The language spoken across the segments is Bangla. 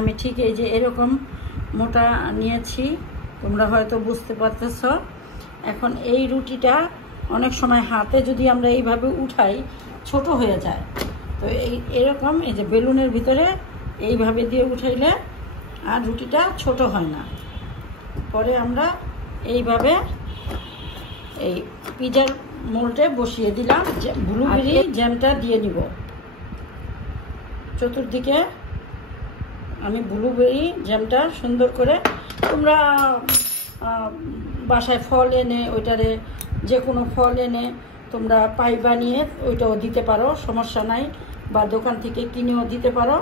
আমি ঠিক এই যে এরকম মোটা নিয়েছি, তোমরা হয়তো বুঝতে পারতেছ। এখন এই রুটিটা অনেক সময় হাতে যদি আমরা এইভাবে উঠাই ছোট হয়ে যায়, তো এরকম এই যে বেলুনের ভিতরে এইভাবে দিয়ে উঠাইলে আর রুটিটা ছোট হয় না। পরে আমরা এইভাবে এই পিজার মোল্ডে বসিয়ে দিলাম, ব্লুবেরি জ্যামটা দিয়ে নিব। চতুর্দিকে আমি ব্লুবেরি জ্যামটা সুন্দর করে, তোমরা বাসায় ফল এনে ওইটারে যে কোনো ফল এনে তোমরা পাই বানিয়ে ওইটাও দিতে পারো, সমস্যা নাই, বা দোকান থেকে কিনেও দিতে পারো।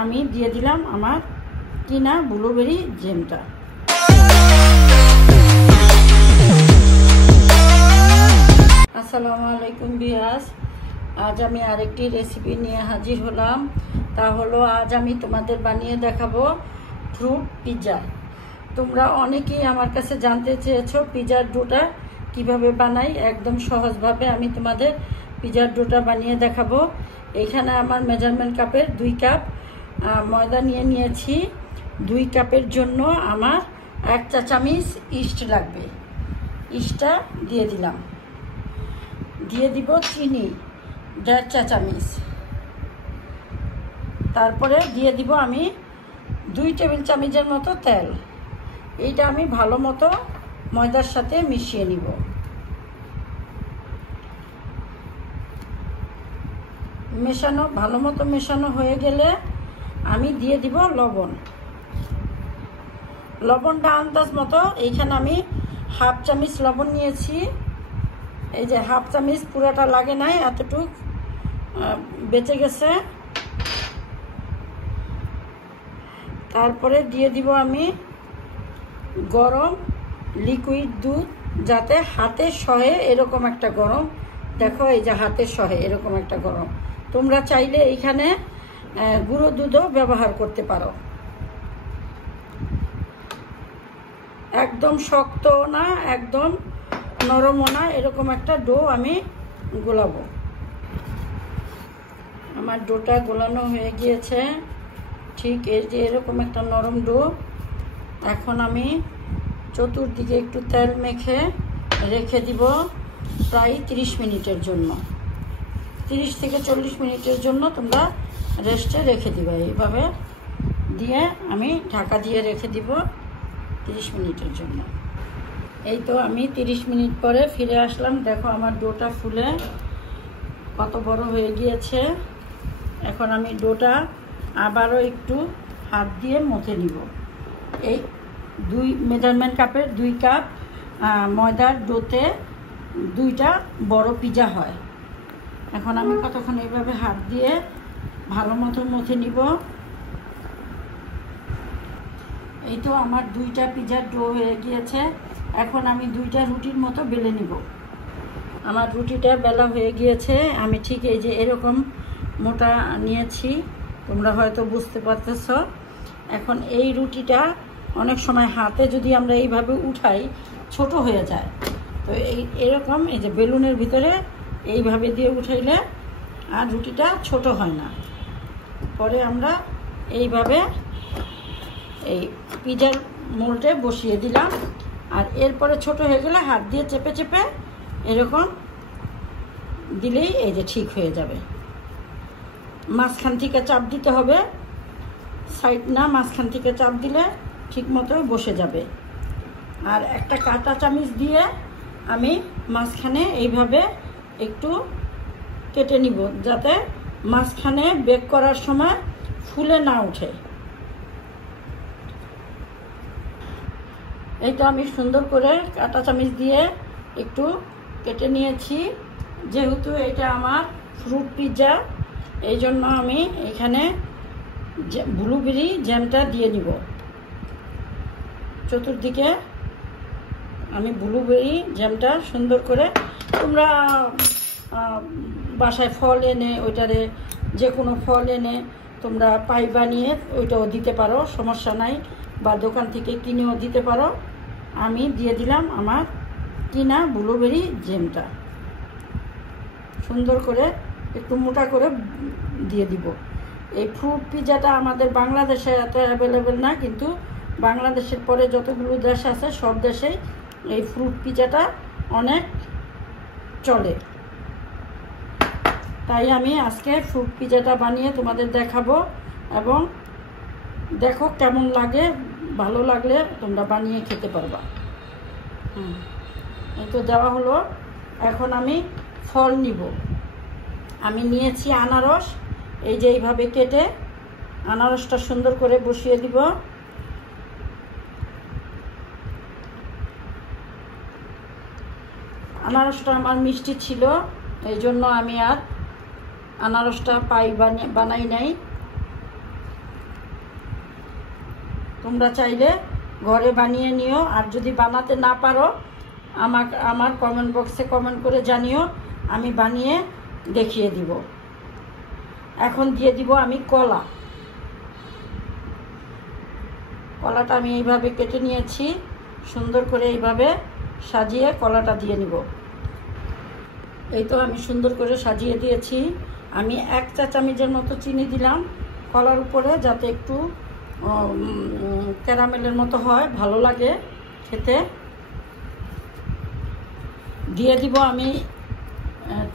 আমি দিয়ে দিলাম আমার কিনা ব্লুবেরি জ্যামটা। আসসালামু আলাইকুম ভিউয়ার্স, আজ আমি আরেকটি রেসিপি নিয়ে হাজির হলাম। তা হলো আজ আমি তোমাদের বানিয়ে দেখাবো ফ্রুট পিৎজা। তোমরা অনেকেই আমার কাছে জানতে চেয়েছো পিৎজার ডোটা কিভাবে বানাই। একদম সহজভাবে আমি তোমাদের পিৎজার ডোটা বানিয়ে দেখাবো। এখানে আমার মেজারমেন্ট কাপের 2 কাপ ময়দা নিয়েছি। 2 কাপের জন্য আমার 1 চা চামচ ইস্ট লাগবে। ইস্টটা দিয়ে দিলাম। দিয়ে দিব চিনি 1.5 চা চামচ। তারপরে দিয়ে দিব আমি 2 টেবিল চামচের মতো তেল। এইটা আমি ভালো মতো ময়দার সাথে মিশিয়ে নিব। ভালো মতো মেশানো হয়ে গেলে আমি দিয়ে দিব লবণ। লবণটা আন্দাজ মতো, এইখানে আমি 1/2 চামচ লবণ নিয়েছি। এই যে 1/2 চামচ, পুরাটা লাগে নাই, এতটুক বেঁচে গেছে। তারপরে দিয়ে দিব আমি গরম লিকুইড দুধ, যাতে হাতে সহে এরকম একটা গরম। দেখো এই যে হাতে সহে এরকম একটা গরম। তোমরা চাইলে এইখানে গুঁড়ো দুধও ব্যবহার করতে পারো। একদম শক্ত না, একদম নরমও না, এরকম একটা ডো আমি গোলাবো। আমার ডোটা গোলানো হয়ে গিয়েছে, ঠিক এই যে এরকম একটা নরম ডো। এখন আমি চতুর্দিকে একটু তেল মেখে রেখে দিব প্রায় 30 মিনিটের জন্য। 30 থেকে 40 মিনিটের জন্য তোমরা রেস্টে রেখে দিবে। এইভাবে দিয়ে আমি ঢাকা দিয়ে রেখে দিব 30 মিনিটের জন্য। এই তো আমি 30 মিনিট পরে ফিরে আসলাম। দেখো আমার ডোটা ফুলে কত বড় হয়ে গিয়েছে। এখন আমি ডোটা আবারও একটু হাত দিয়ে মথে নিব। এই মেজারমেন্ট কাপের 2 কাপ ময়দার ডোতে 2টা বড় পিৎজা হয়। এখন আমি কতক্ষণ এইভাবে হাত দিয়ে ভালো মতো মথে নিব। এই তো আমার 2টা পিৎজার ডো হয়ে গিয়েছে। এখন আমি 2টা রুটির মতো বেলে নিব। আমার রুটিটা বেলা হয়ে গিয়েছে। আমি ঠিক এই যে এরকম মোটা নিয়েছি, তোমরা হয়তো বুঝতে পারতেছ। এখন এই রুটিটা অনেক সময় হাতে যদি আমরা এইভাবে উঠাই ছোট হয়ে যায়, তো এরকম এই যে বেলুনের ভিতরে এইভাবে দিয়ে উঠাইলে আর রুটিটা ছোট হয় না। পরে আমরা এইভাবে এই পিৎজার মোল্ডে বসিয়ে দিলাম। আর এরপরে ছোট হয়ে গেলে হাত দিয়ে চেপে চেপে এরকম দিলেই এই যে ঠিক হয়ে যাবে। মাঝখান থেকে চাপ দিতে হবে, সাইড না, মাঝখান থেকে চাপ দিলে ঠিক মতো বসে যাবে। আর একটা কাঁটা চামচ দিয়ে আমি মাঝখানে এইভাবে একটু কেটে নিব, যাতে মাঝখানে বেক করার সময় ফুলে না ওঠে। এইটা আমি সুন্দর করে কাঁটা চামচ দিয়ে একটু কেটে নিয়েছি। যেহেতু এটা আমার ফ্রুট পিৎজা, এই জন্য আমি এখানে ব্লুবেরি জ্যামটা দিয়ে নিব। চতুর্দিকে আমি ব্লুবেরি জ্যামটা সুন্দর করে, তোমরা বাসায় ফল এনে ওইটারে যে কোনো ফল এনে তোমরা পাই বানিয়ে ওইটাও দিতে পারো, সমস্যা নাই, বা দোকান থেকে কিনেও দিতে পারো। আমি দিয়ে দিলাম আমার কিনা ব্লুবেরি জ্যামটা। সুন্দর করে একটু মোটা করে দিয়ে দিব। এই ফ্রুট পিজাটা আমাদের বাংলাদেশে এত অ্যাভেলেবেল না, কিন্তু বাংলাদেশের পরে যতগুলো দেশ আছে সব দেশেই এই ফ্রুট পিজাটা অনেক চলে। তাই আমি আজকে ফ্রুট পিজাটা বানিয়ে তোমাদের দেখাবো, এবং দেখো কেমন লাগে। ভালো লাগলে তোমরা বানিয়ে খেতে পারবা। এই তো দেওয়া হলো। এখন আমি ফল নিব। আমি নিয়েছি আনারস। এই যে এইভাবে কেটে আনারসটা সুন্দর করে বসিয়ে দিব। আনারসটা আমার মিষ্টি ছিল, এই জন্য আমি আর আনারসটা বানাই নাই। তোমরা চাইলে ঘরে বানিয়ে নিও, আর যদি বানাতে না পারো আমার কমেন্ট বক্সে কমেন্ট করে জানিও, আমি বানিয়ে দেখিয়ে দিব। এখন দিয়ে দিব আমি কলা। কলাটা আমি এইভাবে কেটে নিয়েছি, সুন্দর করে এইভাবে সাজিয়ে কলাটা দিয়ে নিব। এই তো আমি সুন্দর করে সাজিয়ে দিয়েছি। আমি 1 চা চামচের মতো চিনি দিলাম কলার উপরে, যাতে একটু ক্যারামেলের মতো হয়, ভালো লাগে খেতে। দিয়ে দিব আমি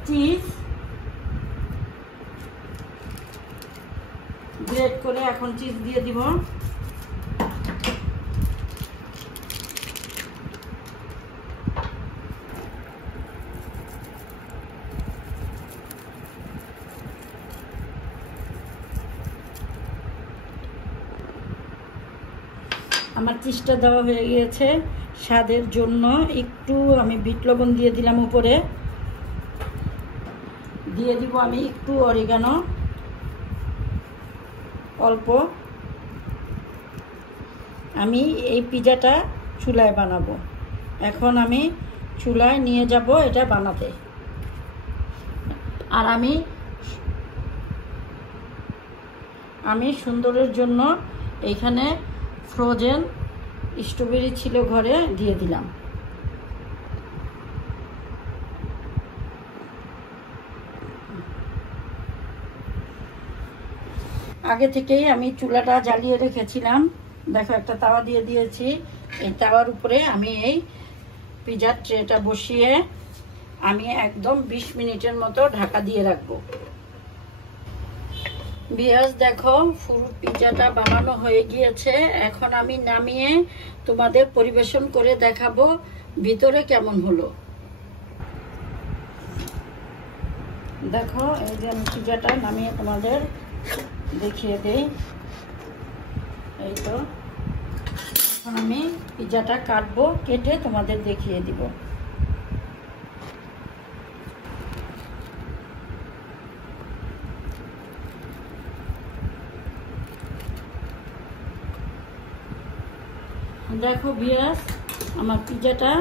চিজ গ্রেট করে। এখন চিজ দিয়ে দিব। আমার চিজটা দেওয়া হয়ে গিয়েছে। স্বাদের জন্য একটু আমি বিট লবণ দিয়ে দিলাম উপরে। দিয়ে দিব আমি একটু অরিগানো, অল্প। আমি এই পিজাটা চুলায় বানাবো। এখন আমি চুলায় নিয়ে যাব এটা বানাতে। আর আমি সুন্দরের জন্য এইখানে ফ্রোজেন স্ট্রবেরি ছিল ঘরে, দিয়ে দিলাম। আগে থেকেই আমি চুলাটা জ্বালিয়ে রেখেছিলাম। দেখো একটা তাওয়া দিয়ে দিয়েছি। এই তাওয়ার উপরে আমি এই পিজার ট্রেটা বসিয়ে আমি একদম 20 মিনিটের মতো ঢাকা দিয়ে রাখবো। ভিউয়ার্স, দেখো ফ্রুট পিজাটা বানানো হয়ে গিয়েছে। এখন আমি নামিয়ে তোমাদের পরিবেশন করে দেখাবো ভিতরে কেমন হলো। দেখো এই যে আমি পিজাটা নামিয়ে তোমাদের দেখিয়ে দেই। এই তো এখন আমি পিজাটা কাটবো, কেটে তোমাদের দেখিয়ে দিব। দেখো ভিউয়ার্স, আমার পিজাটা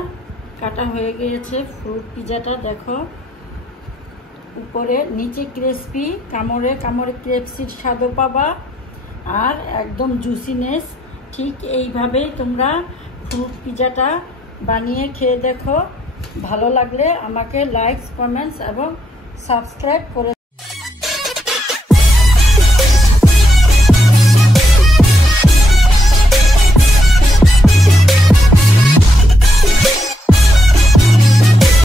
কাটা হয়ে গিয়েছে। ফ্রুট পিজাটা দেখো, উপরে নিচে ক্রিসপি, কামড়ে কামড়ে ক্রিসপির স্বাদও পাবা, আর একদম জুসিনেস। ঠিক এইভাবেই তোমরা ফ্রুট পিজাটা বানিয়ে খেয়ে দেখো। ভালো লাগলে আমাকে লাইক, কমেন্টস এবং সাবস্ক্রাইব করে